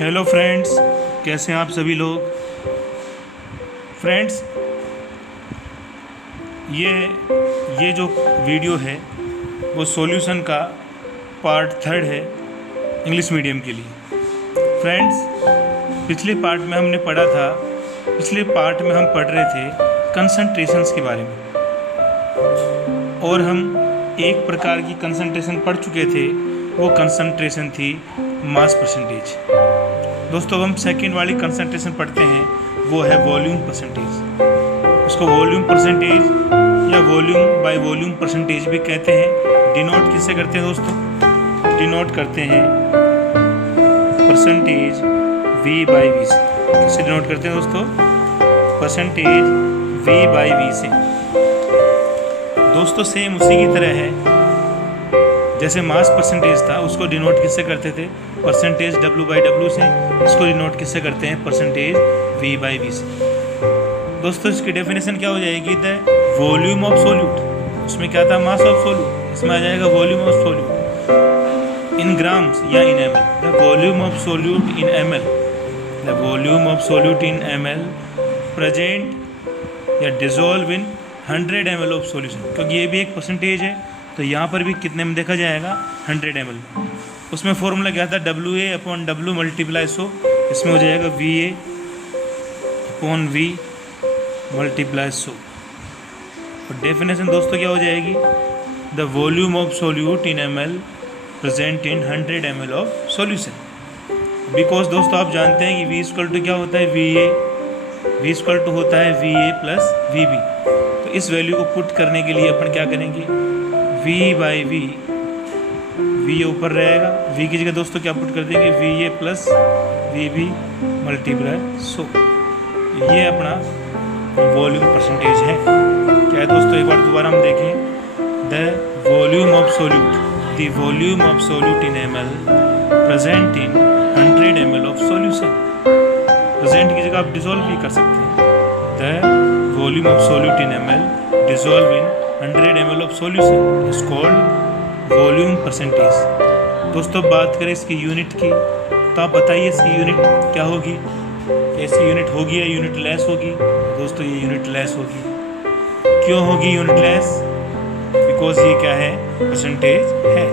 Hello friends, कैसे हैं आप सभी लोग। फ्रेंड्स, ये जो वीडियो है वो सॉल्यूशन का पार्ट 3 है इंग्लिश मीडियम के लिए। फ्रेंड्स, पिछले पार्ट में हम पढ़ रहे थे कंसंट्रेशंस के बारे में, और हम एक प्रकार की कंसंट्रेशन पढ़ चुके थे। वो कंसंट्रेशन थी मास परसेंटेज। दोस्तों, अब हम सेकेंड वाली कंसंट्रेशन पढ़ते हैं, वो है वॉल्यूम परसेंटेज। उसको वॉल्यूम परसेंटेज या वॉल्यूम बाय वॉल्यूम परसेंटेज भी कहते हैं। डिनोट किससे करते हैं दोस्तों? डिनोट करते हैं परसेंटेज V बाई V से। किससे डिनोट करते हैं दोस्तों? परसेंटेज V बाई V से। दोस्तों, सेम उसी की तरह है जैसे मास परसेंटेज था, उसको डिनोट किससे करते थे? परसेंटेज W बाई W से। इसको डिनोट किससे करते हैं? परसेंटेज V बाई V से। दोस्तों, इसकी डेफिनेशन क्या हो जाएगी? The volume of solute. उसमें क्या था? Mass of solute. इसमें आ जाएगा volume of solute in grams या in ml। The volume of solute in ml, the volume of solute in ml present या dissolve in 100 ml of solution. क्योंकि ये भी एक परसेंटेज है, तो यहाँ पर भी कितने में देखा जाएगा? 100 ml। उसमें फॉर्मूला क्या था? WA upon W multiply 100। इसमें हो जाएगा VA अपॉन V मल्टीप्लाई 100। और डेफिनेशन दोस्तों क्या हो जाएगी? The volume of solute in ml present in 100 ml of solution. Because दोस्तों, आप जानते हैं कि V इक्वल टू क्या होता है? VA। V इक्वल टू होता है VA प्लस VB। तो इस वैल्यू को पुट करने के लिए अपन क्या करेंगे? V बाई V, V ऊपर रहेगा, V की जगह दोस्तों क्या पुट कर देंगे? VA plus VB multiply 100। ये अपना वॉल्यूम परसेंटेज है। क्या है दोस्तों? एक बार दोबारा हम देखें। The volume of solute, the volume of solute in ml present in 100 ml of solution. Present की जगह आप डिसॉल्व भी कर सकते हैं। The volume of solute in ml dissolve in 100 ml of solution is called volume percentage. दोस्तों, बात करें इसकी यूनिट की, तो आप बताइए इसकी यूनिट क्या होगी? इसकी यूनिट होगी या यूनिट लेस होगी? दोस्तों, ये यूनिट लेस होगी। क्यों होगी यूनिट लेस? बिकॉज ये क्या है? परसेंटेज है।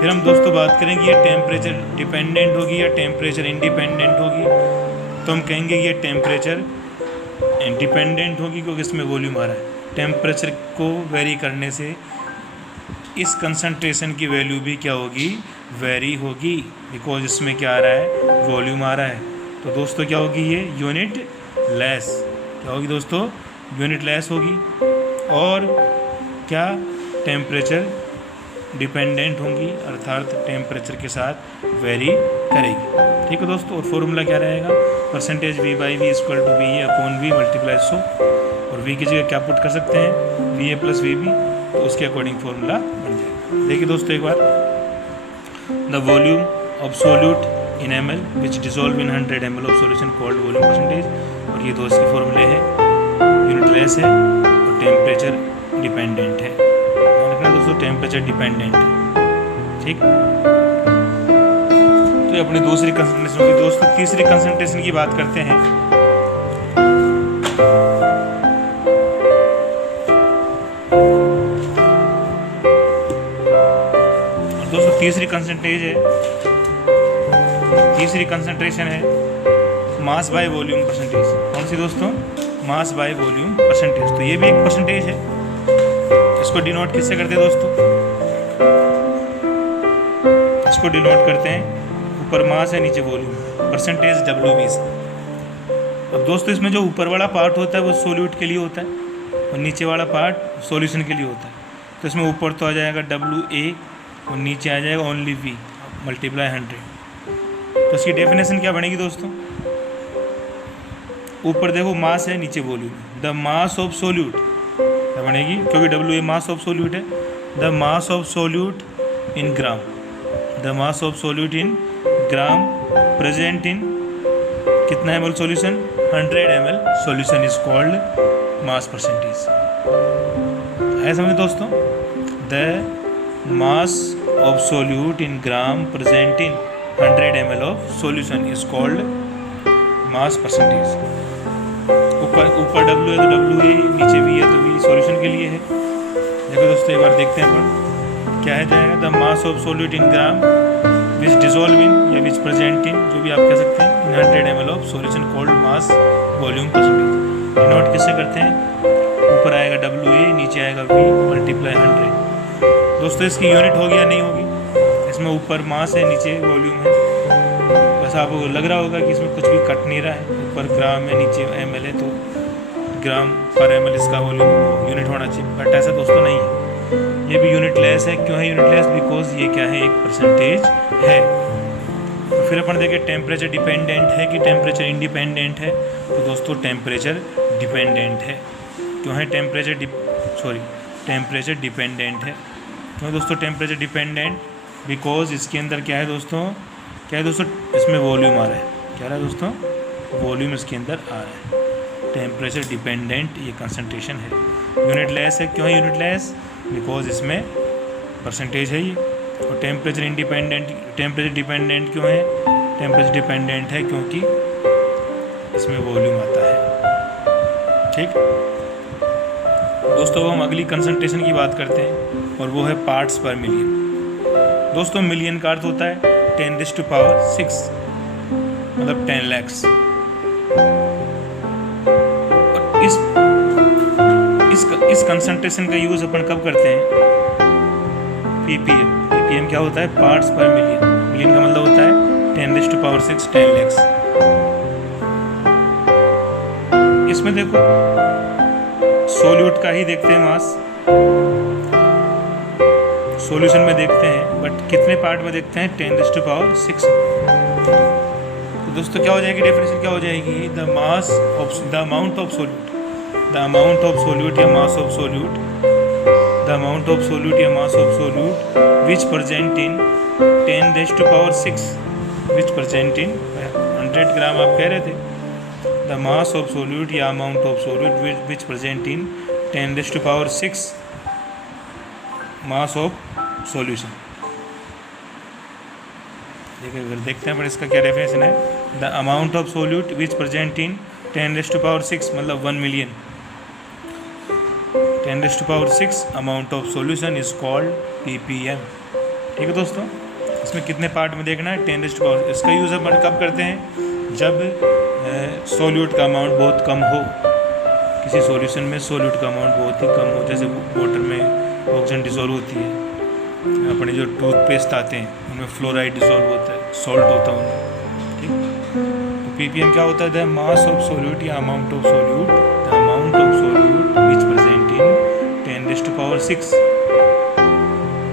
फिर हम दोस्तों बात करेंगे ये टेम्परेचर डिपेंडेंट होगी या टेम्परेचर इंडिपेंडेंट होगी। तो हम कहेंगे ये टेम्परेचर इंडिपेंडेंट होगी, क्योंकि इसमें वॉल्यूम आ रहा है। टेम्परेचर को वेरी करने से इस कंसंट्रेशन की वैल्यू भी क्या होगी? वेरी होगी, बिकॉज इसमें क्या आ रहा है? वॉल्यूम आ रहा है। तो दोस्तों क्या होगी? ये यूनिट लेस। क्या होगी दोस्तों? यूनिट लेस होगी। और क्या? टेम्परेचर डिपेंडेंट होंगी, अर्थात टेम्परेचर के साथ वेरी करेगी। ठीक है दोस्तों। और फॉर्मूला क्या रहेगा? Percentage V by V equal to VA upon V multiply 100। और V की जगह क्या पुट कर सकते हैं? VA plus VB। तो उसके अकॉर्डिंग फॉर्मूला बन जाएगा। देखिए दोस्तों एक बार, the volume of solute in ml which dissolve in 100 ml of solution called volume percentage. और ये दो इसके फॉर्मूले हैं, यूनिट लेस है और टेम्परेचर डिपेंडेंट है। ध्यान रखना दोस्तों, टेम्परेचर डिपेंडेंट है। ठीक। तो ये अपनी दूसरी कंसंट्रेशन होगी। दोस्तों, तीसरी कंसंट्रेशन की बात करते हैं। तीसरी कंसंट्रेशन है मास बाय वॉल्यूम परसेंटेज। कौन सी दोस्तों? Mass by volume percentage. तो ये भी एक परसेंटेज है। इसको डिनोट किससे करते हैं दोस्तों? इसको डिनोट करते हैं, ऊपर मास है नीचे वॉल्यूम, परसेंटेज WB से। अब दोस्तों, इसमें जो ऊपर वाला पार्ट होता है वो सोल्यूट के लिए होता है और नीचे वाला पार्ट सॉल्यूशन के लिए होता है। तो इसमें ऊपर तो आ जाएगा WA और नीचे आ जाएगा ओनली V मल्टीप्लाई 100। तो इसकी डेफिनेशन क्या बनेगी दोस्तों? ऊपर देखो मास है, नीचे volume. The mass of solute क्या बनेगी? क्योंकि WA मास ऑफ सोल्यूट है। The mass of solute in gram, the mass of solute in gram present in कितना ml solution? 100 ml solution is called mass percentage. है समझे दोस्तों? The mass of solute in gram present in 100 ml of solution is called mass percentage. ऊपर W है तो WA, नीचे V है तो V सॉल्यूशन के लिए है। देखो दोस्तों एक बार देखते हैं अपन क्या है जाएगा। The mass of solute in gram which dissolve in या विच प्रेजेंट इन, जो भी आप कह सकते हैं, इन 100 ml of solution called mass volume percentage. Denote किससे करते हैं? ऊपर आएगा WA, नीचे आएगा V मल्टीप्लाई 100। दोस्तों इसकी यूनिट होगी या नहीं होगी? इसमें ऊपर मास है, नीचे वॉल्यूम है। वैसे आपको लग रहा होगा कि इसमें कुछ भी कट नहीं रहा है, ऊपर ग्राम है नीचे ml है तो ग्राम पर ml इसका वॉल्यूम यूनिट होना चाहिए, बट ऐसा दोस्तों नहीं है। ये भी यूनिट लेस है। क्यों है यूनिट लेस? बिकॉज ये क्या है, एक परसेंटेज है। तो फिर अपन देखें टेम्परेचर डिपेंडेंट है कि टेम्परेचर इंडिपेंडेंट है। तो दोस्तों टेम्परेचर डिपेंडेंट है। क्यों है टेम्परेचर डिपेंडेंट है? क्यों दोस्तों टेम्परेचर डिपेंडेंट? बिकॉज इसके अंदर क्या है दोस्तों, इसमें वॉल्यूम आ रहा है। क्या रहा है दोस्तों? वॉल्यूम इसके अंदर आ रहा है। टेम्परेचर डिपेंडेंट ये कंसंट्रेशन है। यूनिट लेस है। क्यों है यूनिट लेस? बिकॉज इसमें परसेंटेज है ये। और टेम्परेचर डिपेंडेंट क्यों है? टेम्परेचर डिपेंडेंट है क्योंकि इसमें वॉल्यूम आता है। ठीक दोस्तों, हम अगली कंसंट्रेशन की बात करते हैं और वो है पार्ट्स पर मिलियन। दोस्तों मिलियन का अर्थ होता है 10⁶, मतलब 10 lakhs। इस कंसंट्रेशन का यूज अपन कब करते हैं? ppm क्या होता है? पार्ट्स पर मिलियन। मिलियन का मतलब होता है 10⁶, 10 lakhs। इसमें देखो सॉल्यूट का ही देखते हैं मास, सॉल्यूशन में देखते हैं, बट कितने पार्ट में देखते हैं? 10⁶। तो दोस्तों क्या हो जाएगी? डेफिनेशन क्या हो जाएगी? द अमाउंट ऑफ सॉल्यूट या mass of solute which present in 10⁶, which present in 100 ग्राम आप कह रहे थे। द मास ऑफ सॉल्यूट या amount of solute which present in 10⁶ mass of solution. देखिए अगर देखते हैं पर इसका क्या डेफिनेशन है? The amount of solute which present in 10⁶, मतलब 1 million. 10⁶ amount of solution is called ppm। ठीक है दोस्तों, इसमें कितने पार्ट में देखना है? 10⁶। इसका यूज़ अपन कब करते हैं? जब सॉल्यूट का अमाउंट बहुत कम हो। किसी सॉल्यूशन में सॉल्यूट का अमाउंट बहुत ही कम हो, जैसे वाटर में ऑक्सीजन डिसॉल्व होती है, अपने जो टूथपेस्ट आते हैं उनमें फ्लोराइड डिसॉल्व होता है, सॉल्ट होता है उनमें। ठीक, तो ppm क्या होता है? द मास ऑफ सॉल्यूट या amount of solute which present in 10⁶,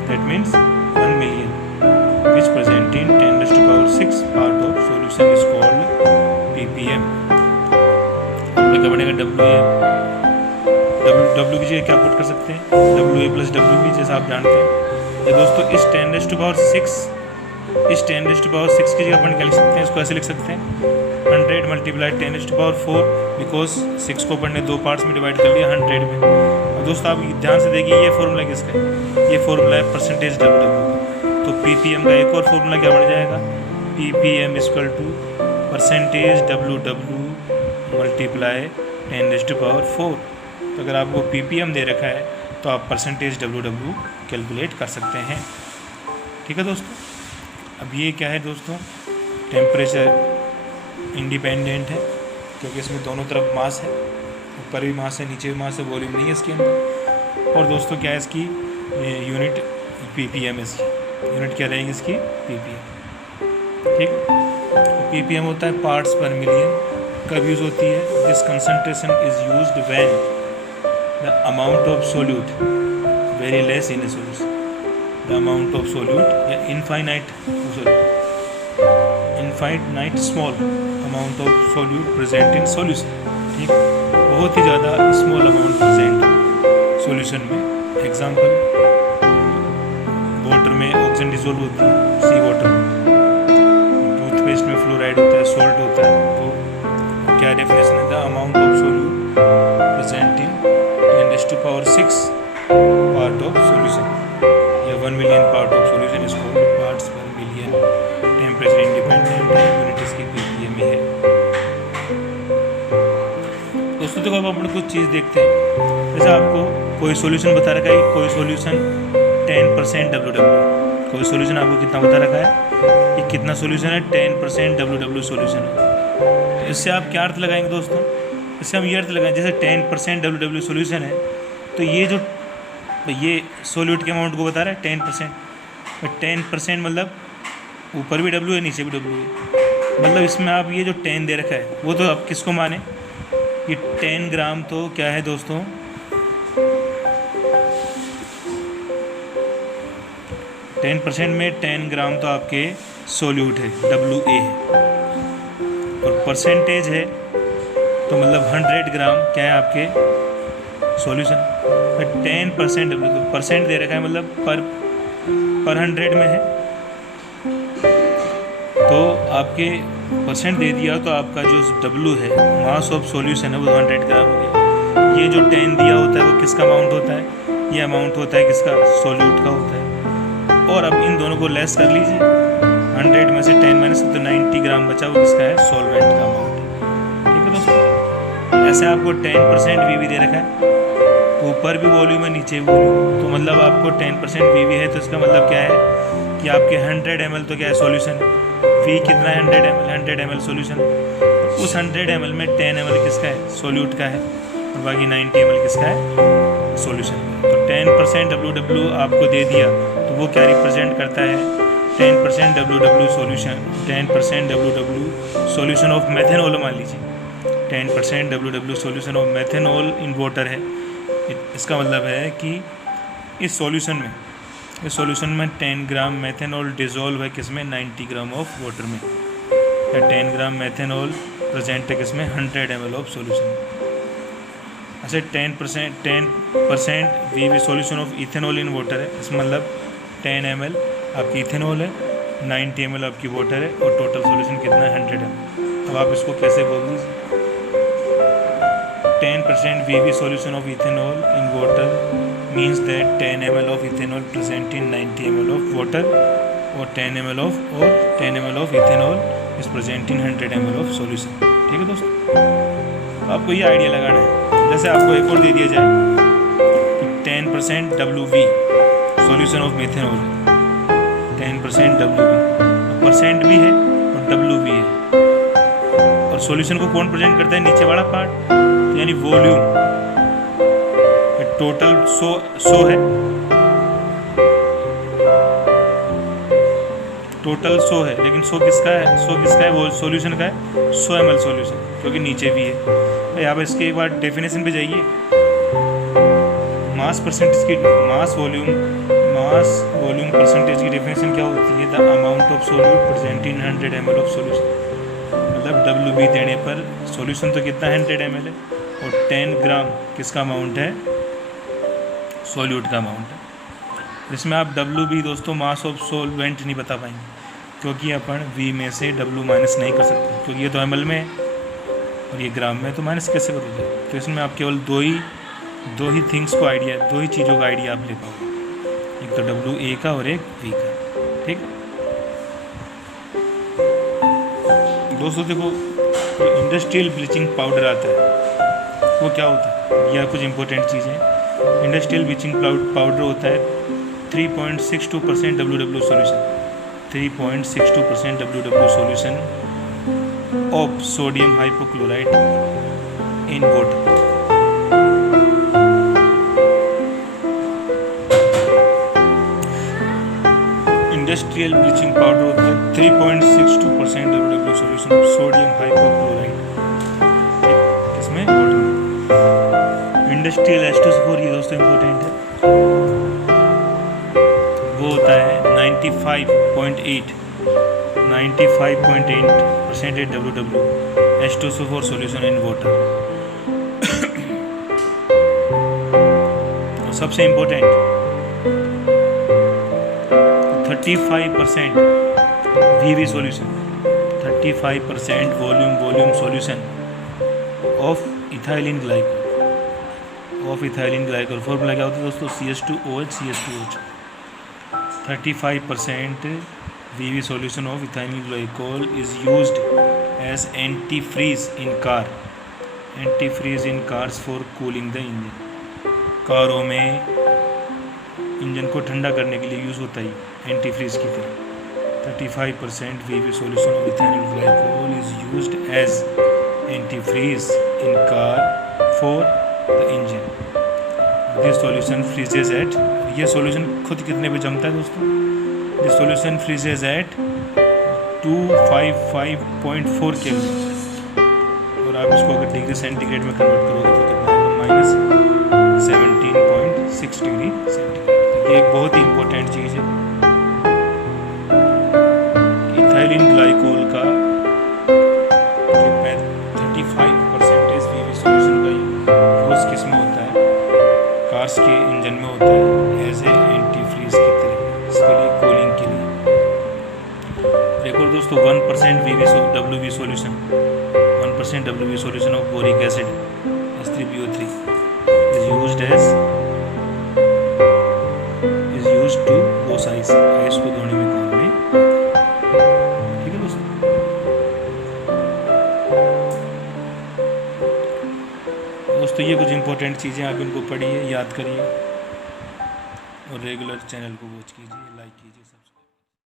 that means 1 million which present in 10⁶ part of solution is called ppm। क्या बनेगा? W की जगह क्या पुट कर सकते हैं? WA + WB, जैसा आप जानते हैं। ये दोस्तों इस 10⁶ की जगह अपन क्या लिख सकते हैं? इसको ऐसे लिख सकते हैं 100 × 10⁴, बिकॉज 6 को अपन ने 2 पार्ट्स में डिवाइड कर लिया 100 में। और दोस्तों आप ध्यान से देखिए ये फॉर्मूला किसका है? ये फॉर्मूला है परसेंटेज WW। तो ppm का एक और फॉर्मूला क्या बन जाएगा? ppm = percentage WW multiply 10⁴। तो अगर आपको ppm दे रखा है तो आप परसेंटेज WW कैलकुलेट कर सकते हैं। ठीक है दोस्तों, अब ये क्या है दोस्तों? टेम्परेचर इंडिपेंडेंट है क्योंकि इसमें दोनों तरफ मास है, ऊपर भी मास है नीचे भी मास है, वॉल्यूम नहीं है इसके अंदर। और दोस्तों क्या है इसकी यूनिट? ppm। इसकी यूनिट क्या रहेगी? इसकी ppm। ठीक, तो ppm होता है पार्ट्स पर मिलियन। कब यूज़ होती है? This concentration is used when the amount of solute very less in a solution. The amount of solute या infinite small amount of solute present in solution. ठीक, बहुत ही ज़्यादा स्मॉल अमाउंट प्रेजेंट सॉल्यूशन में। Example, water में oxygen dissolve होती है, sea water में, टूथपेस्ट में फ्लोराइड होता है, सॉल्ट होता है। तो क्या डेफिनेशन है? The amount of solute present in 10⁶ part of solution या 1 million part of solution is called parts पर मिलियन। टेम्परेचर देखो अब अपन कुछ चीज़ देखते हैं। जैसे आपको कोई सॉल्यूशन बता रखा है, कोई सॉल्यूशन 10% WW, कोई सॉल्यूशन आपको कितना बता रखा है, ये कितना सॉल्यूशन है, 10% WW सॉल्यूशन है। इससे आप क्या अर्थ लगाएंगे दोस्तों? इससे हम ये अर्थ लगाएंगे, जैसे 10% WW सॉल्यूशन है, तो ये सॉल्यूट के अमाउंट को बता रहा है 10%। 10% मतलब ऊपर भी W है, नीचे भी W है, मतलब इसमें आप ये जो 10 दे रखा है वो तो आप किसको माने, ये 10 ग्राम तो क्या है दोस्तों, 10% में 10 ग्राम तो आपके सॉल्यूट है, WA है, और परसेंटेज है तो मतलब 100 ग्राम क्या है आपके सॉल्यूशन। 10% W, तो परसेंट दे रखा है मतलब पर 100 में है, तो आपके परसेंट दे दिया तो आपका जो W है, मास ऑफ सॉल्यूशन है, वो 100 ग्राम हो गया। ये जो 10 दिया होता है वो किसका अमाउंट होता है, ये अमाउंट होता है किसका, सॉल्यूट का होता है। और अब इन दोनों को लेस कर लीजिए, 100 में से 10 माइनस तो 90 ग्राम बचा, वो किसका है, सॉल्वेंट का अमाउंट है। ठीक है दोस्तों, ऐसे आपको 10% VV दे रखा है, तो ऊपर भी वॉल्यूम है, नीचे भी वॉल्यूम, तो मतलब आपको 10% VV है, तो इसका मतलब क्या है कि आपके 100 ml तो क्या है, सॉल्यूशन है। V कितना है, 100 ml सॉल्यूशन है, तो उस 100 ml में 10 ml किसका है, सॉल्यूट का है, और बाकी 90 ml किसका है, सॉल्यूशन का। तो 10% WW आपको दे दिया, तो वो क्या रिप्रेजेंट करता है, 10% WW solution, 10% WW solution of methanol मान लीजिए, 10% WW solution of methanol in water है। इसका मतलब है कि इस सॉल्यूशन में 10 ग्राम मेथेनॉल डिज़ोल्व है किसमें, 90 ग्राम ऑफ वाटर में, या 10 ग्राम मेथेनॉल प्रेजेंट है किसमें, 100 ml ऑफ सॉल्यूशन। ऐसे 10% VV solution of ethanol in water है, इसमें मतलब 10 ml आपकी इथेनॉल है, 90 ml आपकी वाटर है, और टोटल सॉल्यूशन कितना है, 100 ml। अब आप इसको कैसे बोल दीजिए, 10% VV solution of ethanol in water means that 10 ml of ethanol present in 90 ml of water, or 10 ml of ethanol is present in 100 ml of solution। ठीक है दोस्तों, आपको ये आइडिया लगाना है। जैसे आपको एक और दे दिया जाए कि 10% WV solution of methanol है, 10% WV, परसेंट भी है और W भी है, और सॉल्यूशन को कौन प्रेजेंट करता है, नीचे वाला पार्ट, यानी वॉल्यूम। टोटल 100 है, टोटल 100 है, लेकिन 100 किसका है, वो सॉल्यूशन का है, 100 ml सॉल्यूशन, क्योंकि नीचे भी है। यहाँ पर इसके एक बार डेफिनेशन पे जाइए, मास वॉल्यूम परसेंटेज की डेफिनेशन क्या होती है, the amount of solute present in 100 ml of solution. मतलब WB देने पर सॉल्यूशन तो कितना 100 ml है, और 10 ग्राम किसका अमाउंट है, सॉल्यूट का अमाउंट है। इसमें आप WB दोस्तों मास ऑफ सॉल्वेंट नहीं बता पाएंगे, क्योंकि अपन V में से W माइनस नहीं कर सकते, क्योंकि ये तो ml में है और ये ग्राम में, तो माइनस कैसे करोगे। तो इसमें आप केवल दो ही थिंग्स को आइडिया, दो ही चीज़ों का आइडिया आप ले पाओगे, एक तो WA का और एक V का। ठीक दोस्तों, देखो इंडस्ट्रियल ब्लीचिंग पाउडर आता है, वो क्या होता है, यह कुछ इंपॉर्टेंट चीज़ें। इंडस्ट्रियल ब्लीचिंग पाउडर होता है 3.62% WW solution, 3.62% WW solution of sodium hypochlorite in water. Industrial bleaching powder होता है 3.62% WW solution of sodium hypochlorite, इसमें वाटर में। इंडस्ट्रियल H2SO4 ये दोस्तों इम्पोर्टेंट है, वो होता है 95.8% WW H2SO4 solution in water. सबसे important 35% VV solution, 35% volume solution of ethylene glycol, formula क्या होता है दोस्तों, CH2OH। 35% VV solution of ethyl glycol is used as antifreeze in car antifreeze in cars for cooling the engine. कारों में engine को ठंडा करने के लिए यूज़ होता है एंटी फ्रीज की तरह। 35% VV solution of ethynyl glycol is used as antifreeze in car for the engine. This solution freezes at, ये solution खुद कितने पे जमता है दोस्तों? This solution freezes at 255.4 Kelvin। और आप इसको अगर डिग्री सेंटीग्रेड में कन्वर्ट करोगे तो कितना आएगा? -17.6 डिग्री सेंटीग्रेड। ये एक बहुत ही इंपॉर्टेंट चीज़ है। इथाइलिन ग्लाइकोल का 35% VV सॉल्यूशन का यूज़ किस में होता है? कार्स के इंजन में होता है एज ए एंटी फ्रीज की तरह, इसके लिए कूलिंग के लिए। देखो दोस्तों 1% WV solution 1% WV solution of boric acid H3PO3 is used to wash ice को धोने में काम में। ठीक है दोस्तों ये कुछ इंपॉर्टेंट चीज़ें आप इनको पढ़िए, याद करिए और रेगुलर चैनल को वॉच कीजिए, लाइक कीजिए।